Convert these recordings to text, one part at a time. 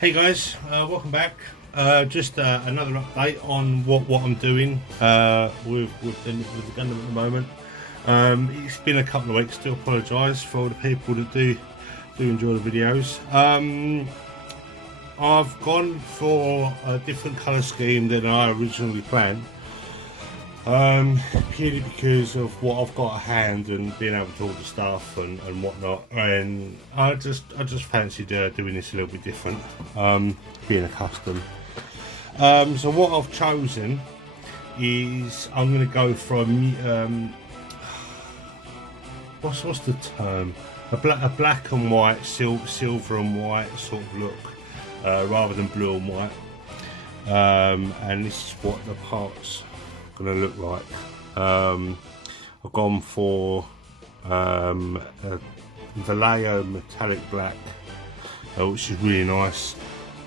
Hey guys, welcome back. Just another update on what I'm doing with the Gundam at the moment. It's been a couple of weeks. Do apologise for all the people that do enjoy the videos. I've gone for a different colour scheme than I originally planned. Purely because of what I've got at hand and being able to order stuff and whatnot, and I just fancied doing this a little bit different, being a custom. So what I've chosen is I'm going to go from what's the term? A black and white, silver and white sort of look, rather than blue and white. And this is what the parts going to look like. I've gone for a Vallejo metallic black, which is really nice.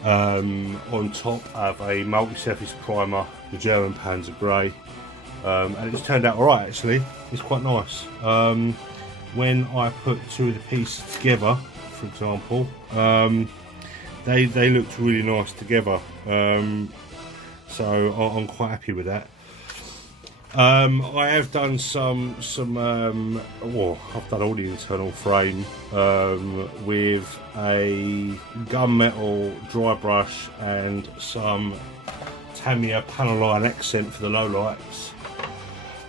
On top I have a multi-surface primer, the German Panzer Grey, and it's turned out alright actually. It's quite nice. When I put two of the pieces together, for example, they looked really nice together, so I'm quite happy with that. I have done well, I've done all the internal frame with a gunmetal dry brush and some Tamiya panel line accent for the lowlights.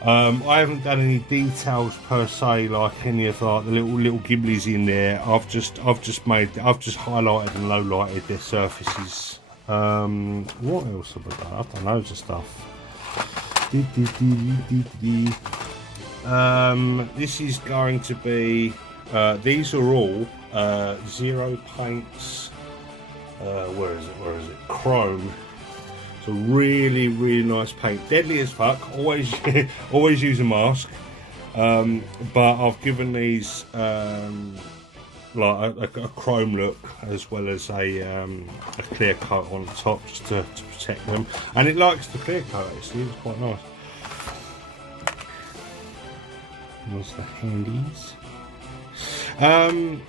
I haven't done any details per se, like any of like the little gibblies in there. I've just highlighted and lowlighted their surfaces. What else have I done? I've done loads of stuff. This is going to be these are all zero paints, where is it, chrome. So really nice paint, deadly as fuck. Always always use a mask, but I've given these like a chrome look, as well as a clear coat on the top, just to protect them. And it likes the clear coat actually, it's quite nice. There's the handies.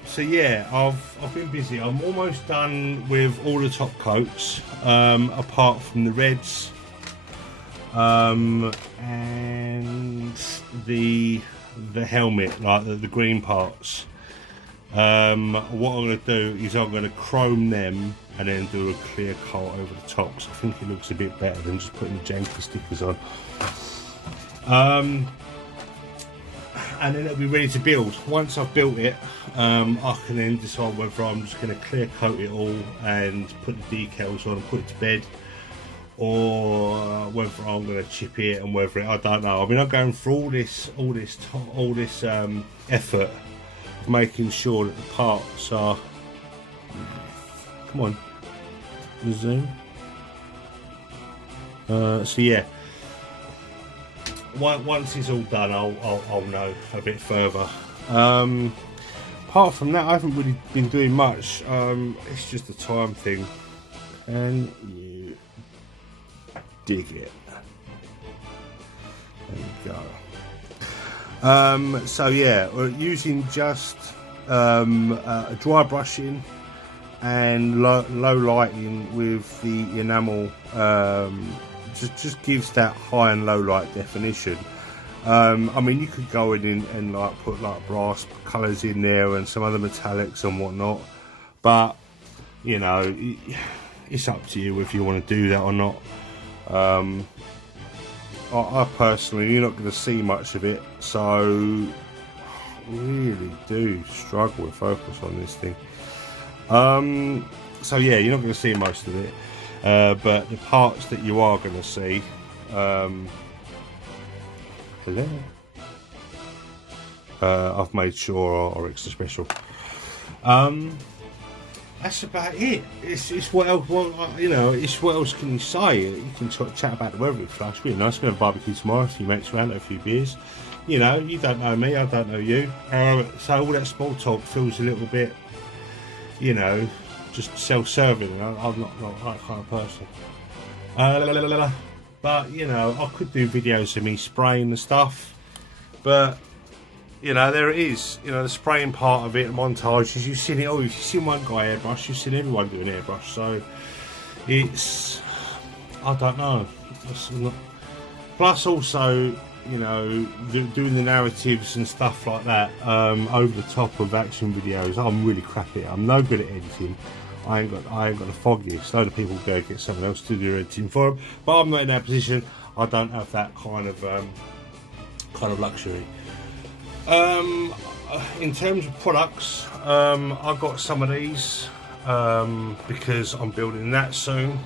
So yeah, I've been busy. I'm almost done with all the top coats, apart from the reds, and the helmet, like the green parts. What I'm going to do is I'm going to chrome them and then do a clear coat over the top, so I think it looks a bit better than just putting the janky stickers on. And then it'll be ready to build. Once I've built it, I can then decide whether I'm just going to clear coat it all and put the decals on and put it to bed, or whether I'm going to chip it, and whether I don't know. I mean, I'm going through all this effort of making sure that the parts are. Come on, zoom. So yeah. Once it's all done, I'll know a bit further. Apart from that, I haven't really been doing much. It's just a time thing. And you dig it. There we go. So yeah, we're using just a dry brushing and low lighting with the enamel. Just gives that high and low light definition. I mean, you could go in and like put like brass colours in there and some other metallics and whatnot, but you know, it's up to you if you want to do that or not. I personally, you're not going to see much of it, so really do struggle with focus on this thing. So yeah, you're not going to see most of it. But the parts that you are going to see, hello, I've made sure are extra special. That's about it. It's what else? Well, you know, it's what else can you say? You can chat about the weather. It's really nice. We're going to barbecue tomorrow. A few mates around, a few beers. You know, you don't know me, I don't know you. So all that small talk feels a little bit, you know, just self-serving. I'm not that kind of person. But you know, I could do videos of me spraying the stuff, but you know, there it is. You know, the spraying part of it, montages. You've seen it all. You've seen one guy airbrush. You've seen everyone doing airbrush. So it's, I don't know. It's not, plus also, you know, doing the narratives and stuff like that over the top of action videos. I'm really crap at it. I'm no good at editing. I ain't got the foggiest. A load of people go get someone else to do editing for them, but I'm not in that position. I don't have that kind of luxury. In terms of products, I've got some of these because I'm building that soon.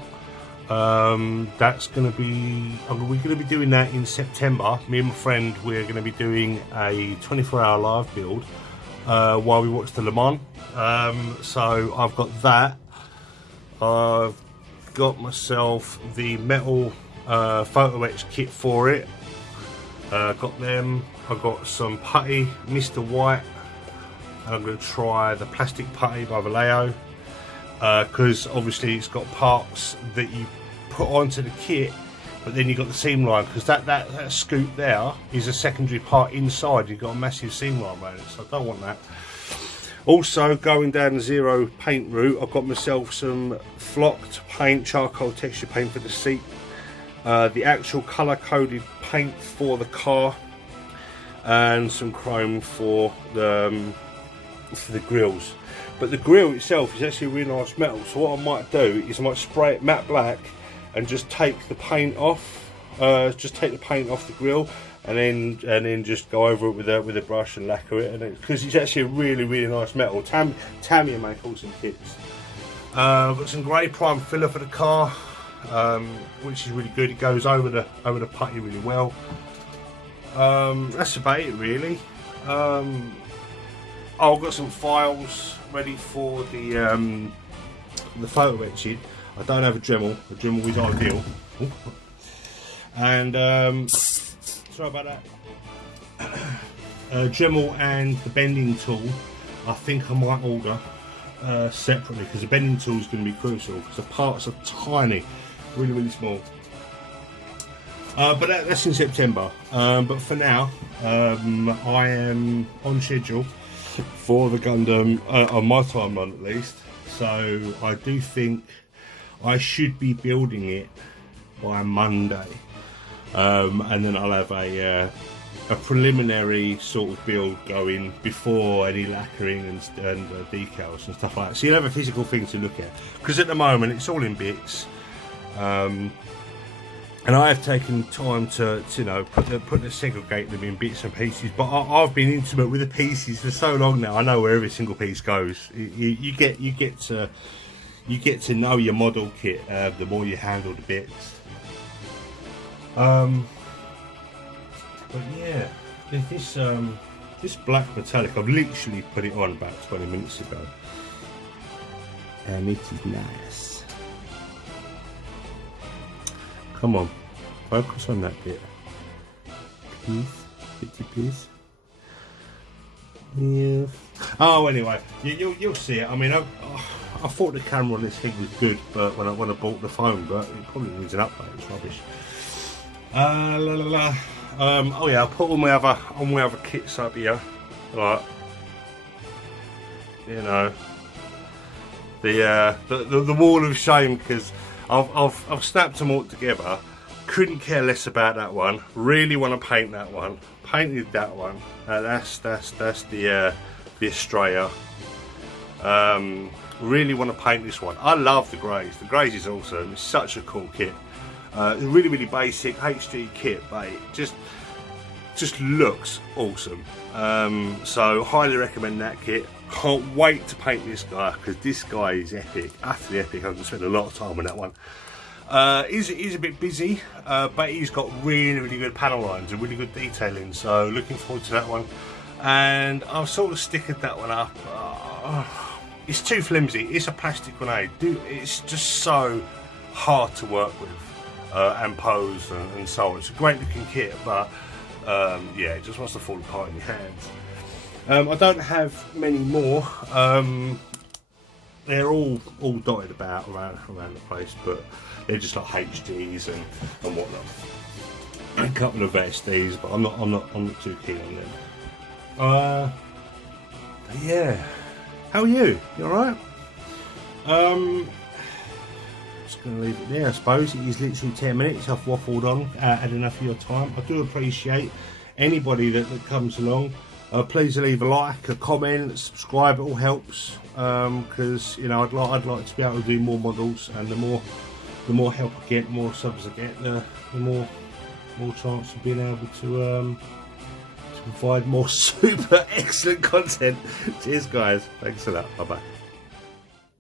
That's going to be, we're going to be doing that in September. Me and my friend, we're going to be doing a 24-hour live build while we watch the Le Mans. So I've got that. I've got myself the metal photo etch kit for it. Got them. I've got some putty, Mr. White, and I'm going to try the plastic putty by Vallejo because obviously it's got parts that you put onto the kit, but then you've got the seam line, because that scoop there is a secondary part inside. You've got a massive seam line around it, so I don't want that. Also, going down the zero paint route, I've got myself some flocked paint, charcoal texture paint for the seat, the actual colour coded paint for the car, and some chrome for the grills. But the grill itself is actually a really nice metal, so what I might do is I might spray it matte black and just take the paint off, the grill, and then just go over it with a brush and lacquer it, and because it's actually a really nice metal. Tammy will make awesome kits. I've got some grey prime filler for the car, which is really good. It goes over the putty really well. That's about it really. I've got some files ready for the photo etching. I don't have a Dremel. A Dremel is ideal. And sorry about that. Dremel and the bending tool, I think I might order separately, because the bending tool is going to be crucial because the parts are tiny, really small. But that's in September. But for now, I am on schedule for the Gundam on my timeline at least. So I do think I should be building it by Monday, and then I'll have a preliminary sort of build going before any lacquering and decals and stuff like that. So you'll have a physical thing to look at, because at the moment it's all in bits. And I have taken time to you know, segregate them in bits and pieces. But I've been intimate with the pieces for so long now. I know where every single piece goes. You get to know your model kit the more you handle the bits. But yeah, this black metallic, I've literally put it on about 20 minutes ago, and it is nice. Come on, focus on that bit, please, please. Yeah. Oh, anyway, you'll see it. I mean, I thought the camera on this thing was good, but when I bought the phone, but it probably needs an update. It's rubbish. Oh yeah, I'll put all my other kits up here, like, you know, the wall of shame, because I've snapped them all together. Couldn't care less about that one. Really want to paint that one. Painted that one. That's the Australia. Really want to paint this one. I love the greys. The greys is awesome. It's such a cool kit. Really basic HG kit, but it just looks awesome. So highly recommend that kit. Can't wait to paint this guy, because this guy is epic, utterly epic. I'm going to spend a lot of time on that one. He's a bit busy, but he's got really good panel lines and really good detailing, so looking forward to that one. And I'll sort of stickered that one up. It's too flimsy. It's a plastic grenade. Dude, it's just so hard to work with and pose and so on. It's a great looking kit, but yeah, it just wants to fall apart in your hands. I don't have many more. They're all dotted about around the place, but they're just like HDs and whatnot. A couple of SDs, but I'm not too keen on them. But yeah, how are you? You alright? Just going to leave it there, I suppose. It is literally 10 minutes. I've waffled on, had enough of your time. I do appreciate anybody that comes along. Please leave a like, a comment, subscribe. It all helps, because you know I'd like to be able to do more models, and the more help I get, the more subs I get, the more chance of being able to provide more super excellent content. Cheers, guys. Thanks a lot. Bye bye.